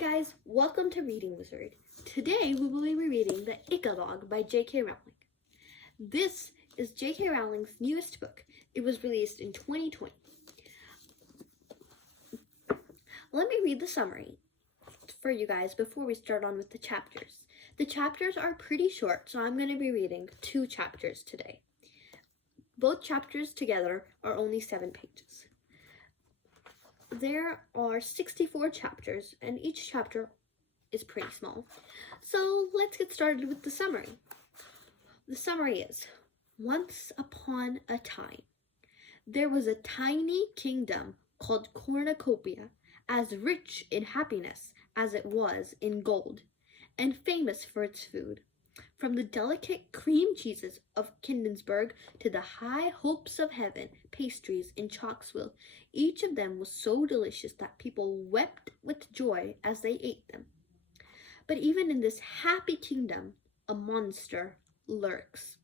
guys, welcome to Reading Wizard. Today we will be reading the Ickabog by J.K. Rowling. This is J.K. Rowling's newest book. It was released in 2020. Let me read the summary for you guys before we start on with the chapters. The chapters are pretty short, so I'm going to be reading 2 chapters today. Both chapters together are only 7 pages. There are 64 chapters, and each chapter is pretty small. So let's get started with the summary. The summary is, once upon a time, there was a tiny kingdom called Cornucopia, as rich in happiness as it was in gold, and famous for its food. From the delicate cream cheeses of Kindensburg to the high hopes of heaven pastries in Chalksville, each of them was so delicious that people wept with joy as they ate them. But even in this happy kingdom, a monster lurks.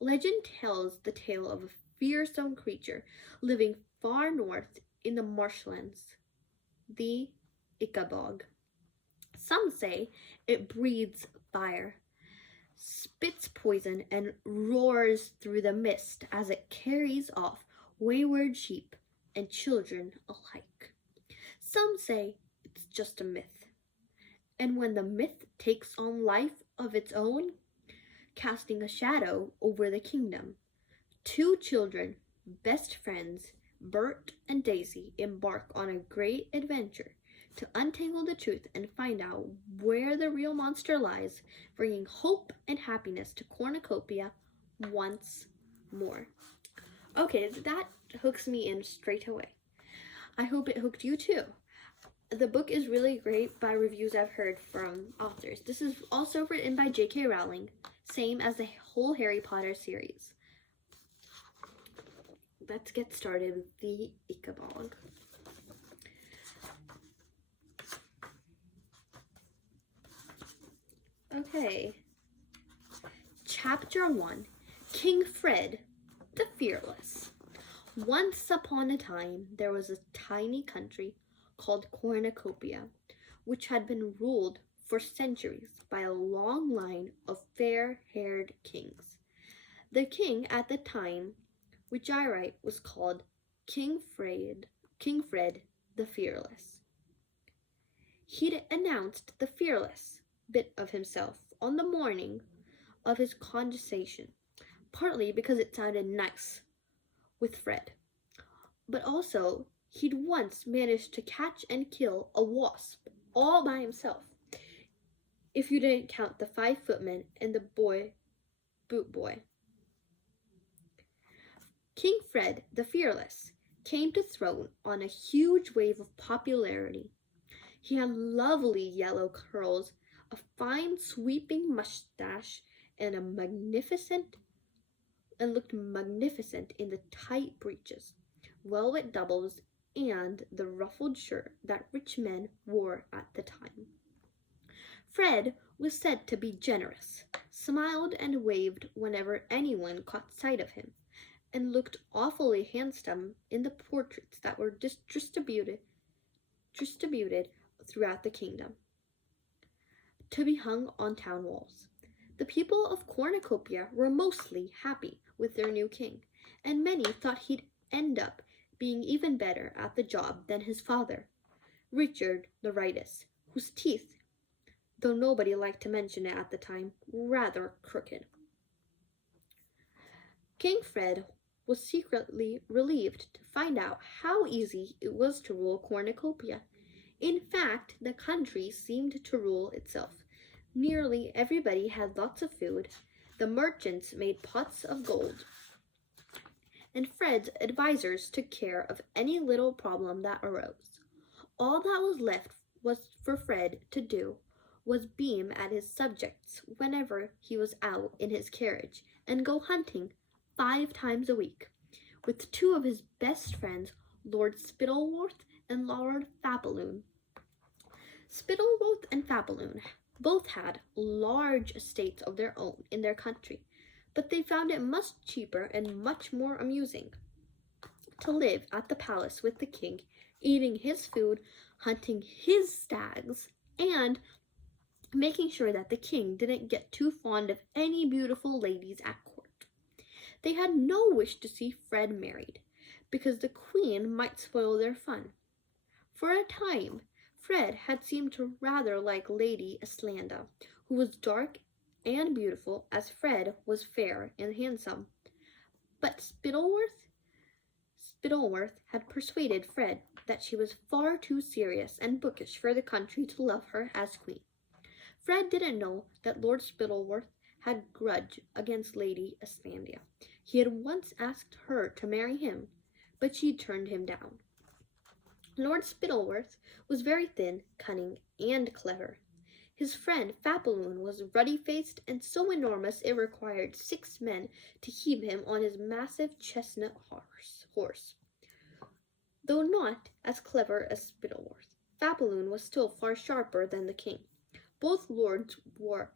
Legend tells the tale of a fearsome creature living far north in the marshlands, the Ickabog. Some say it breathes fire, spits poison, and roars through the mist as it carries off wayward sheep and children alike. Some say it's just a myth, and when the myth takes on life of its own, casting a shadow over the kingdom, 2 children, best friends, Bert and Daisy, embark on a great adventure to untangle the truth and find out where the real monster lies, bringing hope and happiness to Cornucopia once more. Okay, that hooks me in straight away. I hope it hooked you too. The book is really great by reviews I've heard from authors. This is also written by J.K. Rowling, same as the whole Harry Potter series. Let's get started with the Ickabog. Okay, Chapter 1, King Fred the Fearless. Once upon a time, there was a tiny country called Cornucopia, which had been ruled for centuries by a long line of fair-haired kings. The king at the time, which I write, was called King Fred the Fearless. He'd announced the fearless bit of himself on the morning of his coronation, partly because it sounded nice with Fred, but also he'd once managed to catch and kill a wasp all by himself, if you didn't count the 5 footmen and the boot boy. King Fred the Fearless came to throne on a huge wave of popularity. He had lovely yellow curls, a fine sweeping mustache, and looked magnificent in the tight breeches, velvet doubles, and the ruffled shirt that rich men wore at the time. Fred was said to be generous, smiled and waved whenever anyone caught sight of him, and looked awfully handsome in the portraits that were distributed throughout the kingdom, to be hung on town walls. The people of Cornucopia were mostly happy with their new king, and many thought he'd end up being even better at the job than his father, Richard the Righteous, whose teeth, though nobody liked to mention it at the time, were rather crooked. King Fred was secretly relieved to find out how easy it was to rule Cornucopia. In fact, the country seemed to rule itself. Nearly everybody had lots of food, the merchants made pots of gold, and Fred's advisors took care of any little problem that arose. All that was left for Fred to do was beam at his subjects whenever he was out in his carriage and go hunting 5 times a week with 2 of his best friends, Lord Spittleworth and Lord Fapaloon. Spittleworth and Fapaloon both had large estates of their own in their country, but they found it much cheaper and much more amusing to live at the palace with the king, eating his food, hunting his stags, and making sure that the king didn't get too fond of any beautiful ladies at court. They had no wish to see Fred married, because the queen might spoil their fun. For a time, Fred had seemed to rather like Lady Islanda, who was dark and beautiful as Fred was fair and handsome. But Spittleworth had persuaded Fred that she was far too serious and bookish for the country to love her as queen. Fred didn't know that Lord Spittleworth had a grudge against Lady Islanda. He had once asked her to marry him, but she turned him down. Lord Spittleworth was very thin, cunning, and clever. His friend Fapaloon was ruddy-faced and so enormous it required 6 men to heave him on his massive chestnut horse. Though not as clever as Spittleworth, Fapaloon was still far sharper than the king. Both lords were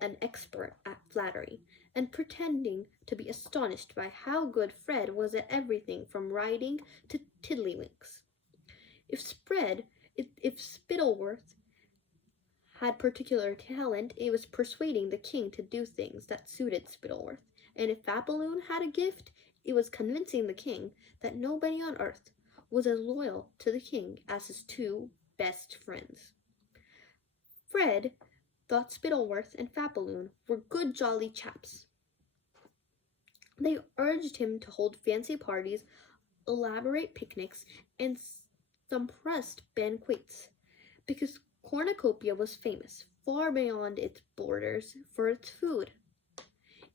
an expert at flattery, and pretending to be astonished by how good Fred was at everything from riding to tiddlywinks. If Spittleworth had particular talent, it was persuading the king to do things that suited Spittleworth, and if Fapaloon had a gift, it was convincing the king that nobody on earth was as loyal to the king as his 2 best friends. Fred thought Spittleworth and Fapaloon were good jolly chaps. They urged him to hold fancy parties, elaborate picnics, and some pressed banquets, because Cornucopia was famous far beyond its borders for its food.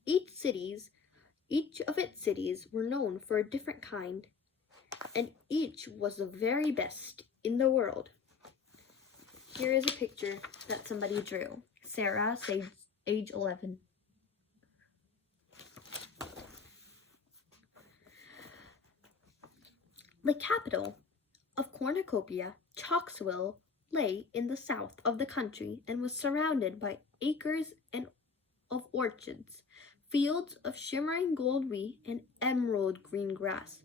Each of its cities were known for a different kind, and each was the very best in the world. Here is a picture that somebody drew. Sarah, age 11. The capital of Cornucopia, Chalksville, lay in the south of the country and was surrounded by acres of orchards, fields of shimmering gold wheat and emerald green grass,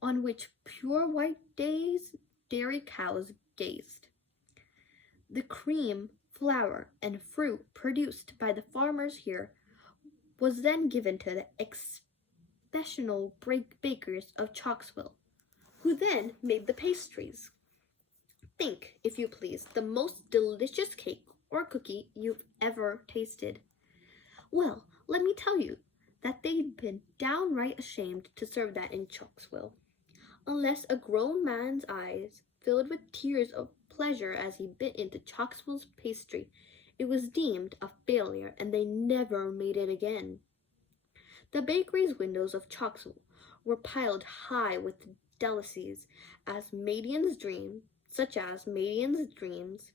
on which pure white dairy cows gazed. The cream, flour, and fruit produced by the farmers here was then given to the exceptional bakers of Chalksville, who then made the pastries. Think, if you please, the most delicious cake or cookie you've ever tasted. Well, let me tell you that they'd been downright ashamed to serve that in Chalksville, unless a grown man's eyes filled with tears of pleasure as he bit into Chalksville's pastry. It was deemed a failure, and they never made it again. The bakery's windows of Chalksville were piled high with delicacies such as Maiden's Dreams,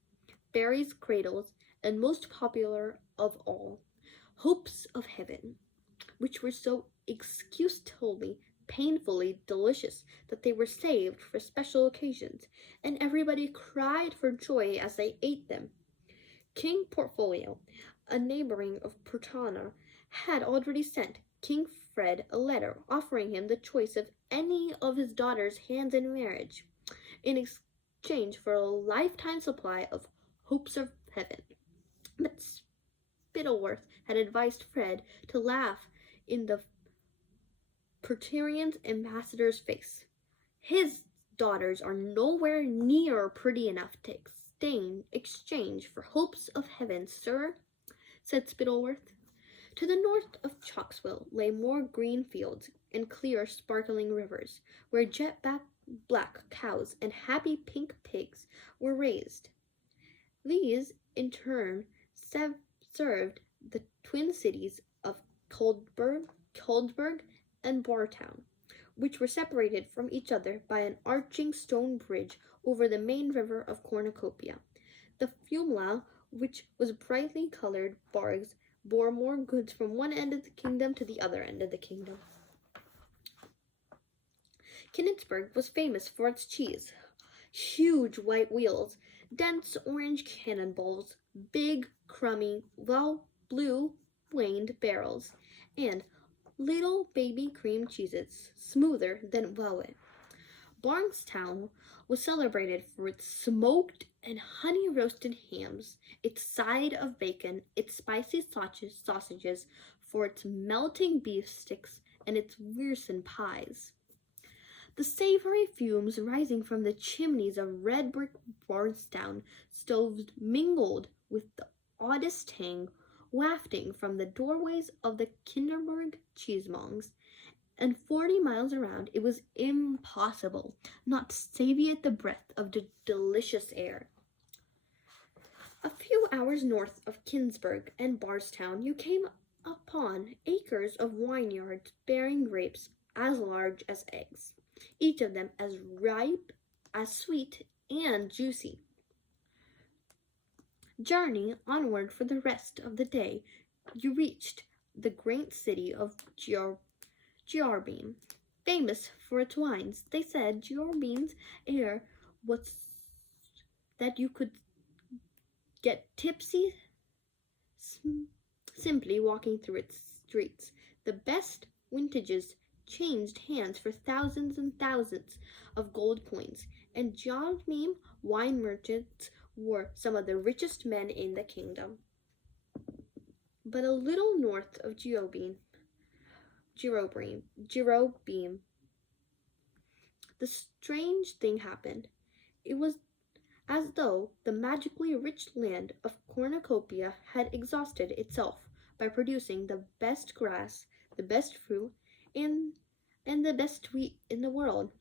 Fairy's Cradles, and most popular of all, Hopes of Heaven, which were so excusably, painfully delicious that they were saved for special occasions, and everybody cried for joy as they ate them. King Portfolio, a neighboring of Purtana, had already sent King Fred a letter offering him the choice of any of his daughter's hands in marriage, in exchange for a lifetime supply of Hopes of Heaven. But Spittleworth had advised Fred to laugh in the Praetorian ambassador's face. His daughters are nowhere near pretty enough to exchange for Hopes of Heaven, sir, said Spittleworth. To the north of Chalksville lay more green fields and clear, sparkling rivers, where jet-black cows and happy pink pigs were raised. These, in turn, served the twin cities of Coldburg and Bartown, which were separated from each other by an arching stone bridge over the main river of Cornucopia. The Fumla, which was brightly colored barges, bore more goods from one end of the kingdom to the other end of the kingdom. Kenigsburg was famous for its cheese, huge white wheels, dense orange cannonballs, big, crummy, blue waned barrels, and little baby cream cheeses, smoother than velvet. Barnstown was celebrated for its smoked and honey roasted hams, its side of bacon, its spicy sausages, for its melting beef sticks, and its wearsome pies. The savory fumes rising from the chimneys of red brick Bardstown stoves mingled with the oddest tang wafting from the doorways of the Kinderberg cheesemongs, and 40 miles around it was impossible not to satiate the breath of the delicious air. A few hours north of Kinsburg and Bardstown, you came upon acres of vineyards bearing grapes as large as eggs, each of them as ripe, as sweet, and juicy. Journeying onward for the rest of the day, you reached the great city of Giarbeam, famous for its wines. They said Giarbeam's air was that you could get tipsy simply walking through its streets. The best vintages changed hands for thousands and thousands of gold coins, and Giarbeam wine merchants were some of the richest men in the kingdom. But a little north of Giarbeam, the strange thing happened. It was as though the magically rich land of cornucopia had exhausted itself by producing the best grass, the best fruit, and the best wheat in the world.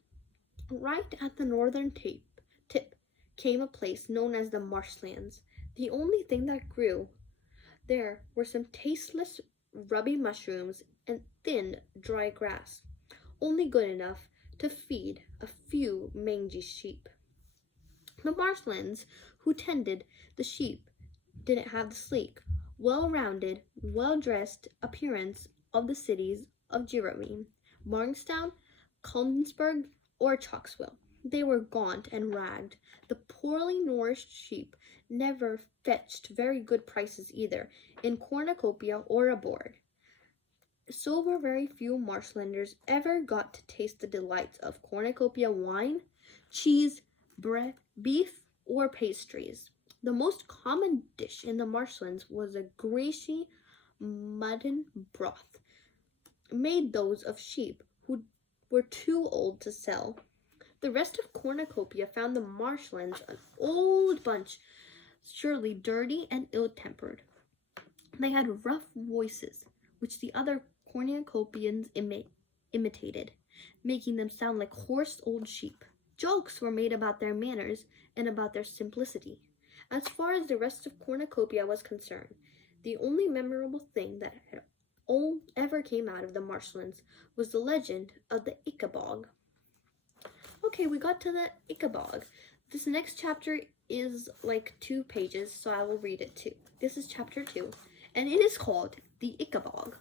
Right at the northern tip came a place known as the marshlands. The only thing that grew there were some tasteless, rubby mushrooms and thin, dry grass, only good enough to feed a few mangy sheep. The marshlands who tended the sheep didn't have the sleek, well-rounded, well-dressed appearance of the cities of Giarbeam, Bardstown, Collinsburg, or Chalksville. They were gaunt and ragged. The poorly nourished sheep never fetched very good prices either in cornucopia or aboard. So were very few marshlanders ever got to taste the delights of cornucopia wine, cheese, bread, beef, or pastries. The most common dish in the marshlands was a greasy mutton broth, made those of sheep who were too old to sell. The rest of cornucopia found the marshlands an old bunch, surely dirty and ill-tempered. They had rough voices, which the other cornucopians imitated, making them sound like hoarse old sheep. Jokes were made about their manners and about their simplicity. As far as the rest of cornucopia was concerned, the only memorable thing that had ever came out of the marshlands was the legend of the Ickabog. Okay, we got to the Ickabog. This next chapter is like 2 pages, so I will read it too. This is chapter 2, and it is called the Ickabog.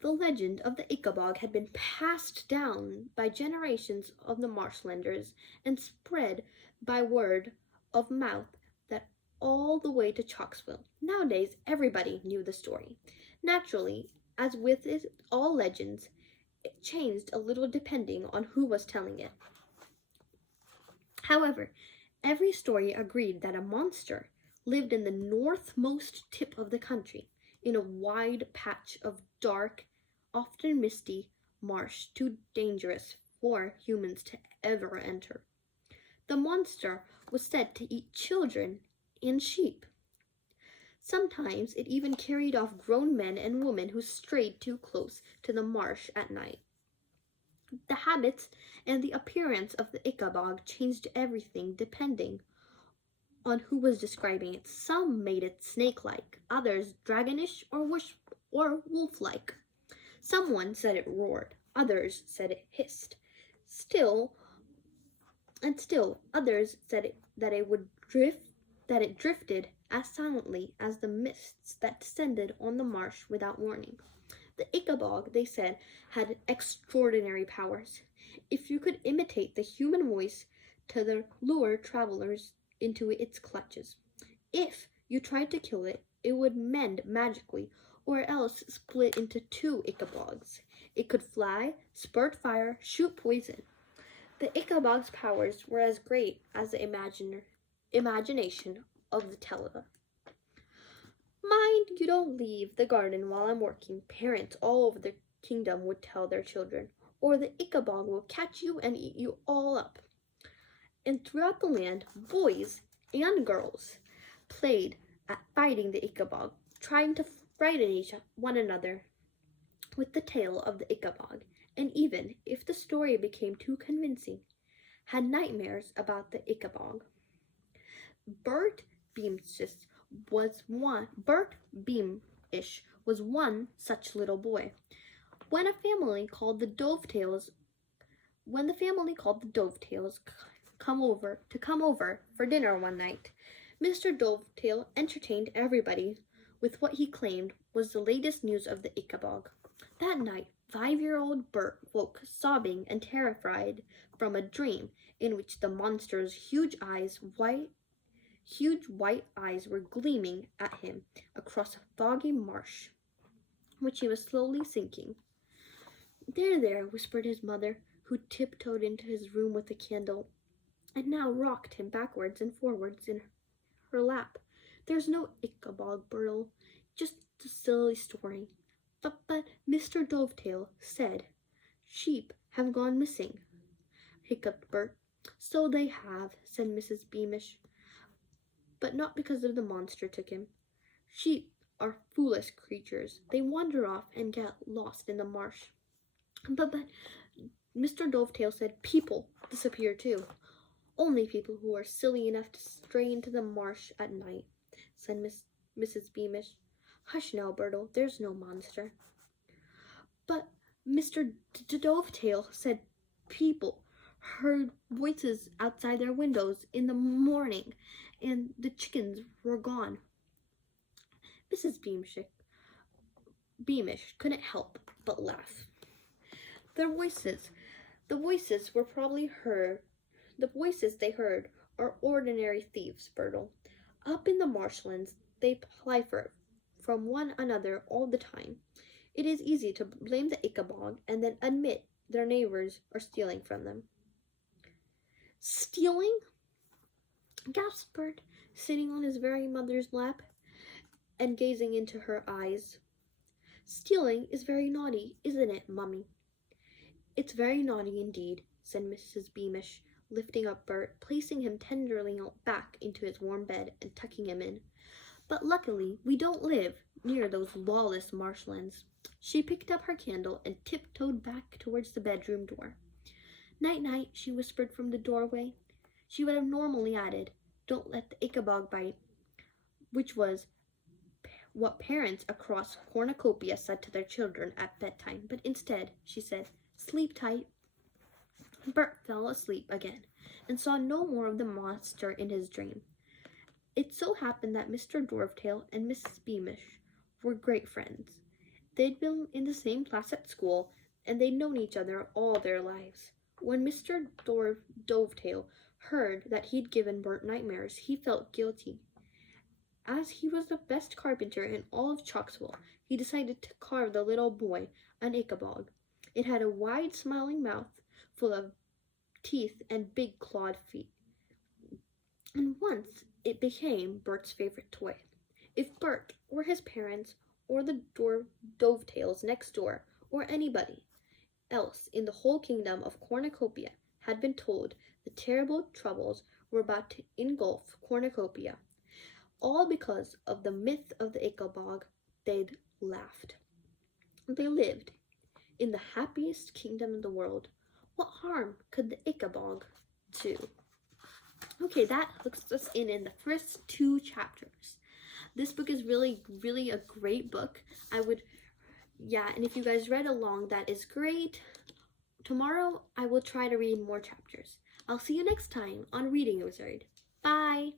The legend of the Ickabog had been passed down by generations of the marshlanders and spread by word of mouth that all the way to Chalksville. Nowadays, everybody knew the story. Naturally, as with all legends, it changed a little depending on who was telling it. However, every story agreed that a monster lived in the northmost tip of the country, in a wide patch of dark, often misty marsh too dangerous for humans to ever enter. The monster was said to eat children and sheep. Sometimes it even carried off grown men and women who strayed too close to the marsh at night. The habits and the appearance of the Ickabog changed everything depending on who was describing it. Some made it snake-like, others dragonish or wolf-like. Someone said it roared, others said it hissed. Still others said that it drifted as silently as the mists that descended on the marsh without warning. The Ickabog, they said, had extraordinary powers. If you could imitate the human voice to lure travelers into its clutches. If you tried to kill it, it would mend magically, or else split into 2 Ickabogs. It could fly, spurt fire, shoot poison. The Ickabog's powers were as great as the imagination of the teller. Mind you don't leave the garden while I'm working, parents all over the kingdom would tell their children, or the Ickabog will catch you and eat you all up. And throughout the land, boys and girls played at fighting the Ickabog, trying to frighten one another with the tale of the Ickabog, and even if the story became too convincing, had nightmares about the Ickabog. Bert Beamish was one such little boy. When the family called the Dovetails come over for dinner one night, Mr. Dovetail entertained everybody with what he claimed was the latest news of the Ickabog. That night, 5-year-old Bert woke sobbing and terrified from a dream in which the monster's huge white eyes were gleaming at him across a foggy marsh, which he was slowly sinking. There, whispered his mother, who tiptoed into his room with a candle, and now rocked him backwards and forwards in her lap. There's no Ickabog, Bertle, just a silly story. But Mr. Dovetail said, sheep have gone missing, hiccuped Bert. So they have, said Mrs. Beamish, but not because of the monster took him. Sheep are foolish creatures. They wander off and get lost in the marsh. But Mr. Dovetail said people disappear too. Only people who are silly enough to stray into the marsh at night, said Mrs. Beamish. Hush now, Bertle, there's no monster. But Mr. Dovetail said people heard voices outside their windows in the morning, and the chickens were gone. Mrs. Beamish couldn't help but laugh. The voices were probably heard. The voices they heard are ordinary thieves, Bertle. Up in the marshlands, they pilfer from one another all the time. It is easy to blame the Ickabog and then admit their neighbors are stealing from them. Stealing? Gasped Bert, sitting on his very mother's lap and gazing into her eyes. Stealing is very naughty, isn't it, Mummy? It's very naughty indeed, said Mrs. Beamish, lifting up Bert, placing him tenderly back into his warm bed and tucking him in. But luckily, we don't live near those lawless marshlands. She picked up her candle and tiptoed back towards the bedroom door. Night-night, she whispered from the doorway. She would have normally added, don't let the Ickabog bite, which was what parents across Cornucopia said to their children at bedtime. But instead, she said, sleep tight. Bert fell asleep again and saw no more of the monster in his dream. It so happened that Mr. Dovetail and Mrs. Beamish were great friends. They'd been in the same class at school, and they'd known each other all their lives. When Mr. Dovetail heard that he'd given Bert nightmares, he felt guilty. As he was the best carpenter in all of Chalksville, he decided to carve the little boy an Ickabog. It had a wide, smiling mouth full of teeth and big clawed feet. And once it became Bert's favorite toy. If Bert or his parents or the Dovetails next door or anybody else in the whole kingdom of Cornucopia had been told the terrible troubles were about to engulf Cornucopia, all because of the myth of the Ickabog, they'd laughed. They lived in the happiest kingdom in the world. What harm could the Ickabog do? Okay, that hooks us in the first 2 chapters. This book is really, really a great book. And if you guys read along, that is great. Tomorrow, I will try to read more chapters. I'll see you next time on Reading Wizard. Bye!